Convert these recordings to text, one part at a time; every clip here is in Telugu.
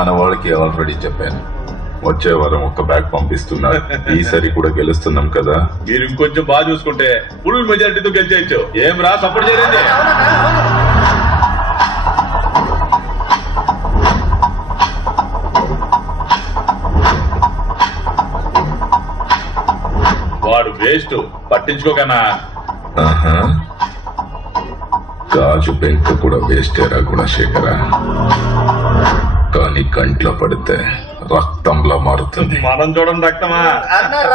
మన వాళ్ళకి ఆల్రెడీ చెప్పాను, వచ్చే వారం ఒక బ్యాగ్ పంపిస్తున్నా. ఈసారి కూడా గెలుస్తున్నాం కదా. మీరు ఇంకొంచెం బాగా చూసుకుంటే ఫుల్ మెజారిటీతో గెలిచేయచ్చు. ఏం రా సపోర్ట్ చేయండి. వాడు వేస్ట్, పట్టించుకోకనా. గాజు పెంక కూడా వేస్టేరా గుణశేఖర, కానీ కంట్లో పడితే రక్తంలో మారుతుంది. మనం చూడండి రక్తమా,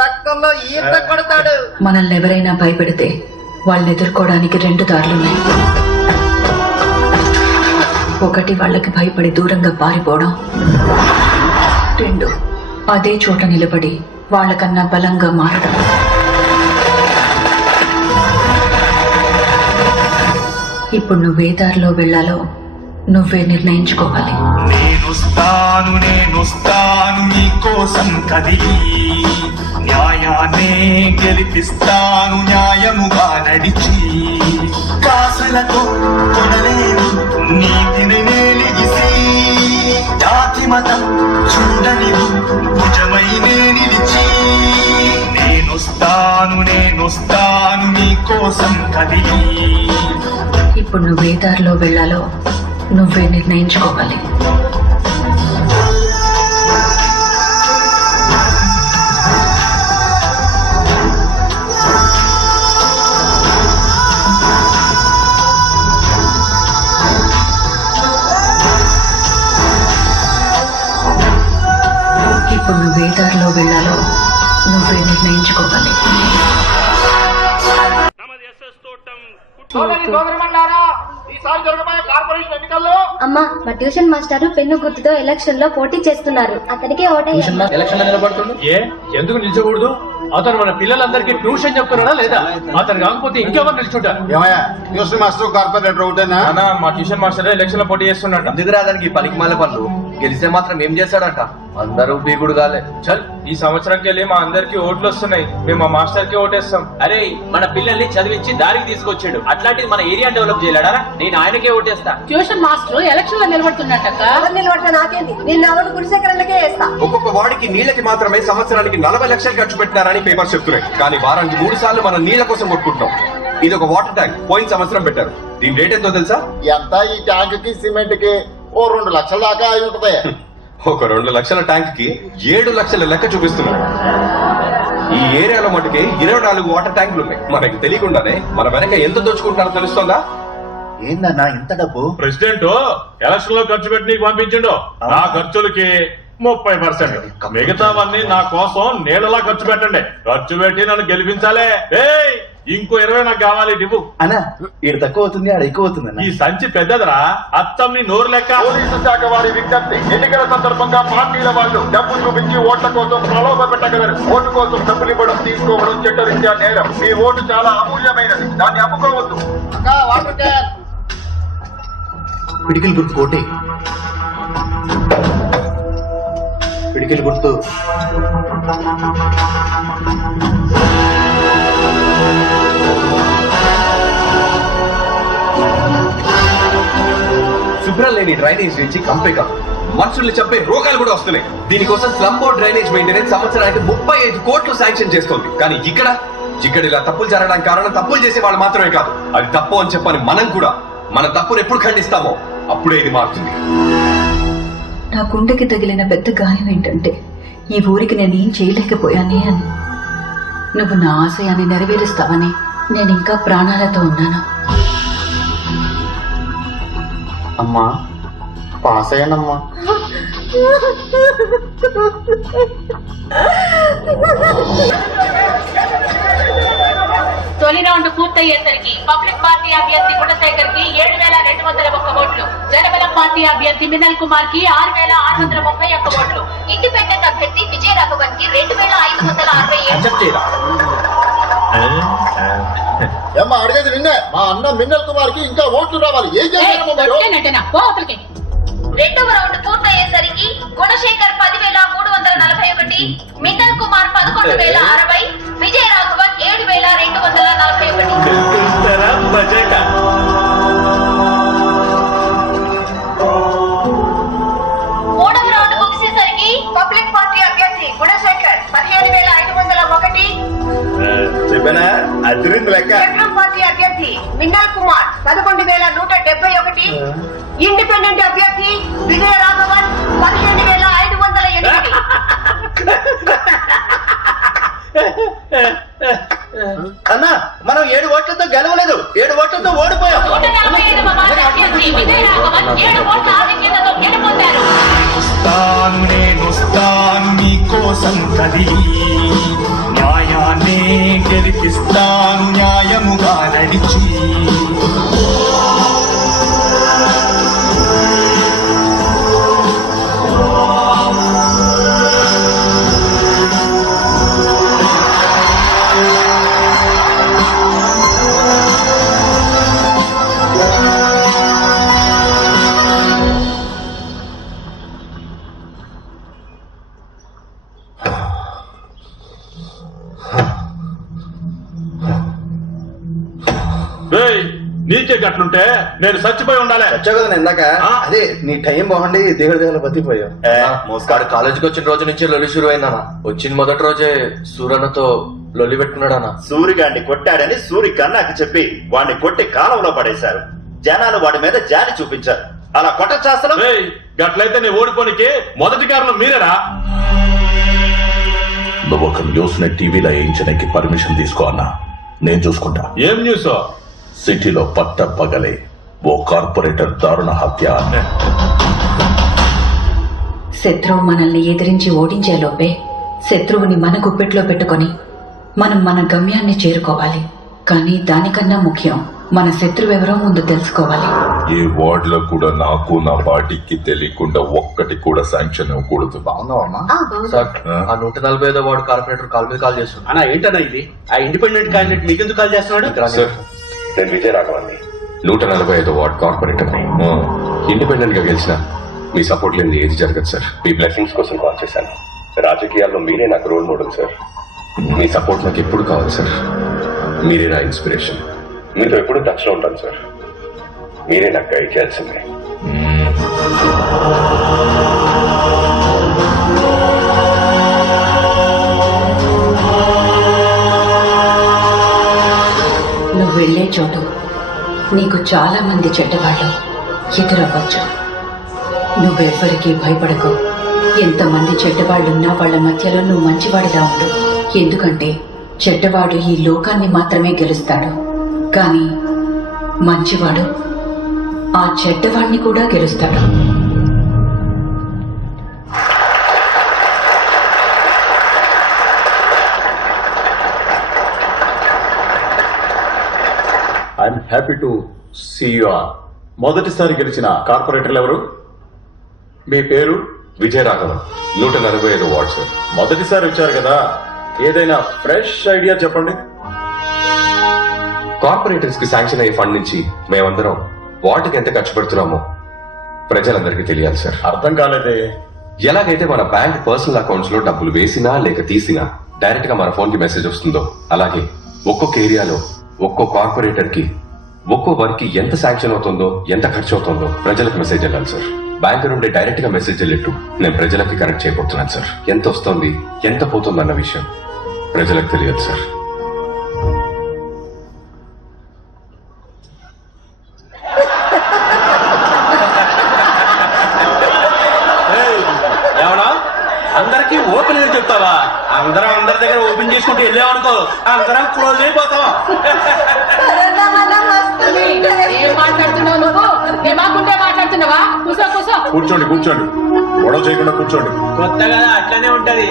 రక్తంలో ఈత కొడతాడు. మనల్ని ఎవరైనా భయపెడితే వాళ్ళని ఎదుర్కోవడానికి 2 దారులున్నాయి. ఒకటి వాళ్ళకి భయపడి దూరంగా పారిపోవడం, 2 అదే చోట నిలబడి వాళ్ళకన్నా బలంగా మారడం. ఇప్పుడు నువ్వే దారిలో వెళ్లాలో నువ్వే నిర్ణయించుకోవాలి. నేనొస్తాను నీకోసం కదిలి, న్యాయాన్నే గెలిపిస్తాను న్యాయముగా నడిచి, కాసలతో కొనలేను నీతిని నేలిగిసి, జాతి మతం చూడని భుజమై నిలిచి, నేనొస్తాను నీకోసం కదిలి. ఇప్పుడు నువ్వే దారిలో వెళ్లాలో నువ్వే నిర్ణయించుకోవాలి. ఇప్పుడు నువ్వే దారిలో వెళ్లాలో నువ్వే నిర్ణయించుకోవాలి. అమ్మా, మా ట్యూషన్ మాస్టర్ పెన్ను గుర్తుతో ఎలక్షన్ లో పోటీ చేస్తున్నారు. అతడికే ఓటేయాలి. ఎందుకు నిల్చోకూడదు? అతను మన పిల్లలందరికీ ట్యూషన్ చెప్తున్నాడా లేదా? అతను కాకపోతే ఇంకెవరు నిల్చుంటారు? ట్యూషన్ మాస్టర్ కార్పొరేటర్ ఒకటేనా? మా ట్యూషన్ మాస్టర్ ఎలక్షన్ లో పోటీ చేస్తున్నాడు. ఎందుకు రాదానికి పనికి మాల పనులు? గెలిస్తే మాత్రం ఏం చేస్తాడంట? అందరూ బీగుడు కాలే. చల్, ఈ సంవత్సరంకి వెళ్ళి మా అందరికి ఓట్లు వస్తున్నాయి, మేము మా మాస్టర్ కి ఓటేస్తాం. అరే, మన పిల్లల్ని చదివించి దారికి తీసుకొచ్చాడు, అట్లాంటిది మన ఏరియా డెవలప్ చేయలేడా? నేను ఆయనకే ఓటేస్తా. ట్యూషన్ మాస్టర్ ఎలక్షన్ లో నిలబడుతున్నట్ట. నిలబడతా నాకేంది? నేను ఎవరు గుడిసెక్కడకే వేస్తా. ఒక్కొక్క వాడికి నీళ్ళకి మాత్రమే సంవత్సరానికి 40 లక్షలు ఖర్చు పెట్టినారని పేపర్స్ చెప్తున్నాయి. కానీ వారానికి 3 సార్లు మనం నీళ్ల కోసం కొట్టుకుంటాం. ఇది ఒక వాటర్ ట్యాంక్, పోయిన సంవత్సరం పెట్టారు. దీని రేట్ ఎంతో తెలుసా? ఎంత? ఈ ట్యాంక్ కి సిమెంట్ కి ఓ 2 లక్షల దాకా అయి ఉంటది. ఒక 2 లక్షల ట్యాంక్ కి 7 లక్షల లెక్క చూపిస్తున్నాం. ఈ ఏరియాలో మటుకే 24 వాటర్ ట్యాంకులు ఉన్నాయి. మనకి తెలియకుండానే మన వెనక ఎంత దోచుకుంటారో తెలుస్తుందా? ఏందన్నా ఇంత డబ్బు? ప్రెసిడెంట్ ఎలక్షన్ లో ఖర్చు పెట్టి నీకు పంపించిండు. నా ఖర్చులకి 30%, మిగతావన్నీ నా కోసం నీళ్ళలా ఖర్చు పెట్టండి. ఖర్చు పెట్టి నన్ను గెలిపించాలే. ఇంకో 20 నాకు కావాలి. ఇవ్వు అన్నా. ఈడు తక్కువ అవుతుంది, ఆడ ఎక్కువ అవుతుంది. ఈ సంచి పెద్దదరా, అత్తం నీ నోరు లెక్క. పోలీసు శాఖ వారి విజ్ఞప్తి, ఎన్నికల సందర్భంగా పార్టీల వాళ్ళు డబ్బు చూపించి ఓట్ల కోసం ప్రలోభ పెట్టగలరు. ఓటు కోసం డబ్బులు ఇవ్వడం, తీసుకోవడం చట్టరీత్యా నేరం. మీ ఓటు చాలా అమూల్యమైనది, దాన్ని అమ్ముకోవద్దు. పిడికిలు గుర్తు కోటి. పిడికిలు గుర్తు. శుభ్రం లేని డ్రైనేజ్ నుంచి కంపే కాదు, మనుషుల్ని చంపే రోగాలు కూడా వస్తున్నాయి. దీనికోసం స్లమ్ బోర్డ్ డ్రైనేజ్ మెయింటెనెన్స్ సంవత్సరానికి 35 కోట్లు శాంక్షన్ చేస్తోంది. కానీ ఇక్కడ ఇలా తప్పులు జరగడానికి కారణం తప్పులు చేసే వాళ్ళు మాత్రమే కాదు, అది తప్పు అని చెప్పని మనం కూడా మన తప్పును ఎప్పుడు ఖండిస్తామో అప్పుడే ఇది మారుతుంది. నా గుండెకి తగిలిన పెద్ద గాయం ఏంటంటే ఈ ఊరికి నేనేం చేయలేకపోయానే అని. నువ్వు నా ఆశయాన్ని నెరవేరుస్తావని నేను ఇంకా ప్రాణాలతో ఉన్నాను. అమ్మా, పాస్ అయ్యానమ్మా. తొలి రౌండ్ పూర్తయ్యేసరికి పబ్లిక్ పార్టీ అభ్యర్థి గుణశేఖర్ కి 7,201 ఓట్లు, జనబలం పార్టీ అభ్యర్థి మినల్ కుమార్ కి 6,631 ఓట్లు, ఇండిపెండెంట్ అభ్యర్థి విజయ రాఘవన్ కి 2,567. ఏమ్మా అడిగేది నిన్నే. మా అన్న మిన్నల్ కుమార్ కి ఇంకా ఓట్లు రావాలి. ఏం చేయాలి? రెండవ రౌండ్ పూర్తయ్యేసరికి గుణశేఖర్ 10,341, మిన్నల్ కుమార్ 11,060, విజయ రాఘవన్ 7,241. మూడవ అదిరింది లెక్క. బెడ్రూమ్ పార్టీ అభ్యర్థి మిన్నల్ కుమార్ 11,171. ఇండిపెండెంట్ అభ్యర్థి విజయ రాఘవన్ 15,508. అన్నా మనం 7 ఓట్లతో గెలవలేదు, 7 ఓట్లతో ఓడిపోయాం. నేనొస్తాను నీకోసం కదిలి, న్యాయాన్నే గెలిపిస్తాను న్యాయముగా నడిచి. నీకే గట్లుంటే నేను చచ్చిపోయి ఉండాలి. వచ్చావు కదా ఇందాక, అదే నీ టైం బాగుండి దేవుడి దేవుడు బతికిపోయావు. మోస్కాడు కాలేజీకి వచ్చిన రోజు నుంచి లొలి షురు అయిందన్నా. వచ్చిన మొదటి రోజే సూరన్నతో లొల్లి పెట్టుకున్నాడన్నా. సూరిగాడిని కొట్టాడని సూరిక నాకు చెప్పి వాడిని కొట్టి కాలంలో పడేశారు. జనాలు వాడి మీద జాలి చూపించారు. అలా కొట్టచ్చాస్తలు. గట్లయితే నీ ఓడిపోనికి మొదటి కారణం మీరేనా? నువ్వు ఒక న్యూస్ ని టీవీలో వేయించడానికి పర్మిషన్ తీసుకో అన్నా, నేను చూసుకుంటా. ఏం న్యూస్? సిటీలో పట్ట పగలే ఓ కార్పొరేటర్ దారుణ హత్య. శత్రువు మనల్ని ఎదిరించి ఓడించే లోపే శత్రువుని మన గుప్పెట్లో పెట్టుకొని మనం మన గమ్యాన్ని చేరుకోవాలి. కానీ దానికన్నా ముఖ్యం మన శత్రువెవరో ముందు తెలుసుకోవాలి. ఏ వార్డ్ లో కూడా నాకు నా పార్టీకి తెలియకుండా ఒక్కటి కూడా శాంక్షన్ ఇవ్వకూడదు. సార్, ఆ 145వ వార్డు కార్పొరేటర్ కాల్ మీద కాల్ చేస్తున్నాడు. అన్నా ఏంటన్నా ఇది? ఆ ఇండిపెండెంట్ క్యాండిడేట్ మీకెందుకు కాల్ చేస్తున్నాడు? నేను విజయ రాఘవన్ని, 145వ వార్డ్ కార్పొరేటర్ ని. ఇండిపెండెంట్ గా గెలిచిన మీ సపోర్ట్ లేని ఏది జరగదు సార్. మీ బ్లెస్సింగ్స్ కోసం కాల్ చేశాను. రాజకీయాల్లో మీరే నాకు రోల్ మోడల్ సార్. మీ సపోర్ట్ నాకు ఎప్పుడు కావాలి సార్. మీరే నా ఇన్స్పిరేషన్. మీతో ఎప్పుడు టచ్ లో ఉంటాను సార్. మీరే నాకు గైడ్ చేయాల్సిందే. నువ్వు వెళ్లే చోటు నీకు చాలా మంది చెడ్డవాళ్ళు ఎదురవ్వచ్చు. నువ్వెవ్వరికీ భయపడకు. ఎంతమంది చెడ్డవాళ్లున్నా వాళ్ల మధ్యలో నువ్వు మంచివాడిలా ఉండు. ఎందుకంటే చెడ్డవాడు ఈ లోకాన్ని మాత్రమే గెలుస్తాడు, కానీ మంచివాడు ఆ చెడ్డవాడిని కూడా గెలుస్తాడు. I'm happy to see you all. మొదటిసారి గెలిచిన కార్పొరేటర్లు ఎవరు? మీ పేరు? విజయ రాఘవన్, 145వ వార్డ్ సార్. మొదటిసారి వచ్చారు కదా, ఏదైనా ఫ్రెష్ ఐడియా చెప్పండి. కార్పొరేటర్స్ కి శాంక్షన్ అయ్యే ఫండ్ నుంచి మేమందరం వాటికి ఎంత ఖర్చు పెడుతున్నామో ప్రజలందరికీ తెలియాలి సార్. అర్థం కాలేదే. ఎలాగైతే మన బ్యాంక్ పర్సనల్ అకౌంట్స్ లో డబ్బులు వేసినా లేక తీసినా డైరెక్ట్ గా మన ఫోన్ కి మెసేజ్ వస్తుందో, అలాగే ఒక్కొక్క ఏరియాలో ఒక్కో కార్పొరేటర్ కి ఒక్కో వర్క్ కి ఎంత శాంక్షన్ అవుతుందో, ఎంత ఖర్చు అవుతుందో ప్రజలకు మెసేజ్ వెళ్ళాలి సార్. బ్యాంక్ నుండి డైరెక్ట్ గా మెసేజ్ వెళ్ళేట్టు నేను ప్రజలకి కనెక్ట్ చేయబోతున్నాను సార్. ఎంత వస్తుంది, ఎంత పోతుంది అన్న విషయం ప్రజలకు తెలియదు సార్. అందరికి ఓపెన్ గా చెప్తావా? అందరం అందరి దగ్గర ఓపెన్ చేసుకుంటూ వెళ్ళామనుకో, అందరం క్లోజ్ అయిపోతాం. ఏం మాట్లాడుతున్నావు నువ్వు? ఏమాకుంటే మాట్లాడుతున్నావా? కూసో కూసో. కూర్చోండి కూర్చోండి, గొడవ చేయకుండా కూర్చోండి. కొత్త కదా, అట్లనే ఉంటది.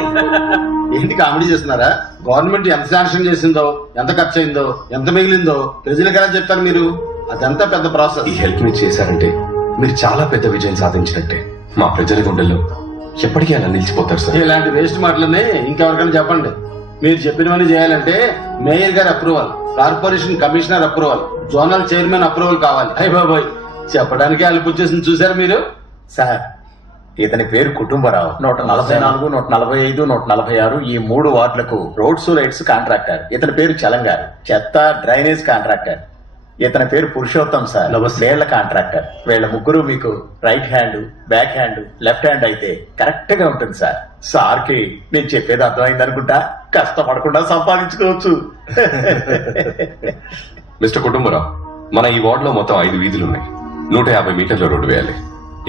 ఏంటి కామెడీ చేస్తున్నారా? గవర్నమెంట్ ఎంత శాంక్షన్ చేసిందో, ఎంత ఖర్చు అయిందో, ఎంత మిగిలిందో ప్రజలకు ఎలా చెప్తారు మీరు? అదంతా పెద్ద ప్రాసెస్. ఈ హెల్ప్ మీరు చేశారంటే మీరు చాలా పెద్ద విజయం సాధించినట్టే. మా ప్రజల గుండెల్లో ఎప్పటికీ అలా నిలిచిపోతారు సార్. ఇలాంటి వేస్ట్ మాటలన్నీ ఇంకెవరికైనా చెప్పండి. మీరు చెప్పినవన్నీ చేయాలంటే మేయర్ గారి approval, corporation commissioner approval, zonal chairman approval కావాలి. అయ్య బాబోయ్, చెప్పడానికి అలుపు వచ్చేసింది చూసారు మీరు. సార్, ఇతని పేరు కుటుంబరావు. 144, 145, 146 ఈ 3 వార్డులకు రోడ్స్ లైట్స్ కాంట్రాక్టర్. ఇతని పేరు చలంగారు, చెత్త డ్రైనేజ్ కాంట్రాక్టర్. ఇతని పేరు పురుషోత్తం సార్. వీళ్ళ కాంట్రాక్టర్. వీళ్ళ ముగ్గురు మీకు right hand, back hand, left hand అయితే కరెక్ట్ గా ఉంటుంది సార్. సార్ కి నేను చెప్పేది అర్థమైంది అనుకుంటా. కష్టపడకుండా సంపాదించుకోవచ్చు. మిస్టర్ కుటుంబరావు, మన ఈ వార్డ్ లో మొత్తం 5 వీధులు ఉన్నాయి. 150 మీటర్ల రోడ్డు వేయాలి.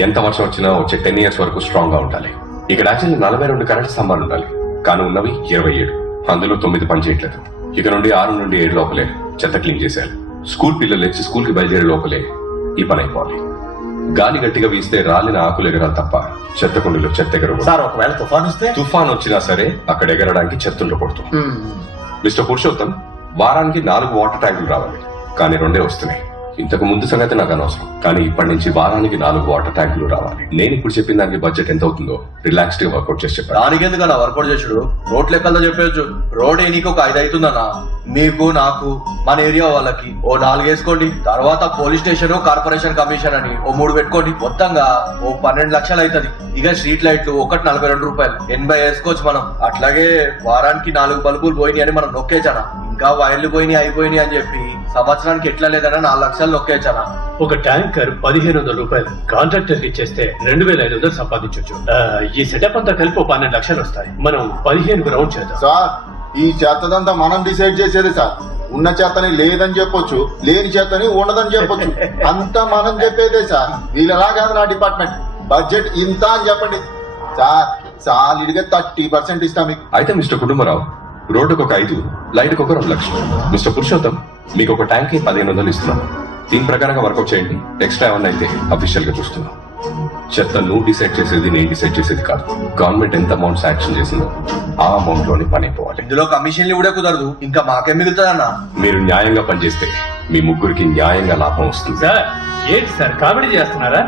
ఎంత వర్షం వచ్చినా వచ్చే 10 years వరకు స్ట్రాంగ్ గా ఉండాలి. ఇక్కడ యాక్చువల్లీ 42 కరెంట్ స్తంభాలు ఉండాలి, కానీ ఉన్నవి 27. అందులో 9 పని చేయట్లేదు. ఇక నుండి 6 నుండి 7 లోపలే చెత్త క్లీన్ చేశారు. స్కూల్ పిల్లలు వచ్చి స్కూల్ కి బయలుదేరే లోపలే ఈ పని అయిపోవాలి. గాలి గట్టిగా వీస్తే రాలిన ఆకులు ఎగరాలి తప్ప చెత్త కుండీలో చెత్త ఎగరకూడదు. సార్ ఒకవేళ తుఫాన్ వచ్చినా సరే అక్కడ ఎగరడానికి చెత్త ఉండకూడదు. మిస్టర్ పురుషోత్తం, వారానికి 4 వాటర్ ట్యాంకులు రావాలి, కానీ 2 వస్తున్నాయి. ఇంతకు ముందు సంగతి నాకు అనవసరం, కానీ ఇప్పటి నుంచి వారానికి 4 వాటర్ ట్యాంకులు రావాలి. నేను ఇప్పుడు చెప్పిన దానికి బడ్జెట్ ఎంత అవుతుందో రిలాక్స్డ్ గా వర్కౌట్ చేసి చెప్పాను. దానికి ఎందుకన్నా వర్కౌట్ చేసుడు? రోడ్ లెక్కలతో చెప్పచ్చు. రోడ్ నీకు ఒక 5 అవుతుందన్నా. మీకు, నాకు, మన ఏరియా వాళ్ళకి ఓ 4 వేసుకోండి. తర్వాత పోలీస్ స్టేషన్, కార్పొరేషన్ కమిషన్ అని ఓ 3 పెట్టుకోండి. మొత్తంగా ఓ 12 లక్షలు అవుతుంది. ఇక స్ట్రీట్ లైట్లు ఒకటి 42 రూపాయలు, 80 వేసుకోవచ్చు మనం. అట్లాగే వారానికి 4 బల్బులు పోయినాయి అని మనం నొక్కేచానా. ఇంకా వైర్లు పోయినాయి, అయిపోయినాయి అని చెప్పి సంవత్సరానికి ఎట్లా లేదన్నా 4 లక్షలు నొక్కేచానా. ఒక ట్యాంకర్ 1500 రూపాయలు కాంట్రాక్టర్ కి ఇచ్చేస్తే 2500 సంపాదించవచ్చు. ఈ సెటప్ అంతా కలిపి 12 లక్షలు వస్తాయి. మనం 15 రౌండ్ చేద్దాం. సార్, ఈ చేతదంతా మనం డిసైడ్ చేసేది సార్. ఉన్న చేతని లేదని చెప్పొచ్చు, లేని చేతని ఉండదని చెప్పొచ్చు. అంతా మనం చెప్పేదే సార్. వీళ్ళలా కాదు నా డిపార్ట్మెంట్. బడ్జెట్ ఇంత అని చెప్పండి సార్. సాలిడ్గా 30% ఇస్తాం మీకు. అయితే మిస్టర్ కుటుంబరావు, రోడ్డుకు ఒక 5, లైట్కి ఒక 2 లక్షలు. మిస్టర్ పురుషోత్తం, మీకు ఒక ట్యాంక్ 1500 ఇస్తున్నాను. దీని ప్రకారంగా వర్కౌట్ చేయండి. ఎక్స్ట్రా ఏమన్నా అయితే అఫీషియల్ గా చూస్తున్నాం. చెత్త నువ్వు డిసైడ్ చేసేది, నేను డిసైడ్ చేసేది కాదు. గవర్నమెంట్ ఎంత అమౌంట్ శాంక్షన్ చేసిందో ఆ అమౌంట్ లోని పని అయిపోవాలి. ఇందులో కమిషన్లు కూడా కుదరదు. ఇంకా మాకేం మిగులుతుందన్నా? మీరు న్యాయంగా పనిచేస్తే మీ ముగ్గురికి న్యాయంగా లాభం వస్తుంది. సార్, ఏంటి సార్ కామెడీ చేస్తున్నారా?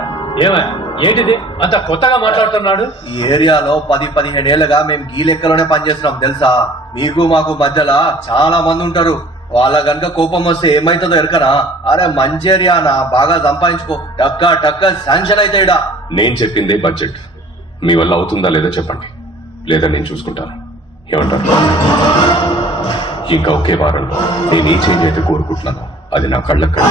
ఏంటిది అంత కొత్తగా మాట్లాడుతున్నాడు? ఈ ఏరియాలో 10-15 ఏళ్లుగా మేము గీ లెక్కలోనే పనిచేస్తున్నాం తెలుసా. మీకు మాకు మధ్యలో చాలా మంది ఉంటారు. వాళ్ళ గనుక కోపం వస్తే ఏమైతుందో ఎరకనా? అరే మంచి ఏరియానా, బాగా సంపాదించుకో, టక్క శాంక్షన్ అయితే. నేను చెప్పిందే బడ్జెట్. మీ వల్ల అవుతుందా లేదా చెప్పండి, లేదా నేను చూసుకుంటాను. ఏమంటారు? ఇంకా ఒకే వారంలో నేను ఏ చేంజ్ అయితే కోరుకుంటున్నానో అది నా కళ్ళక్కడ.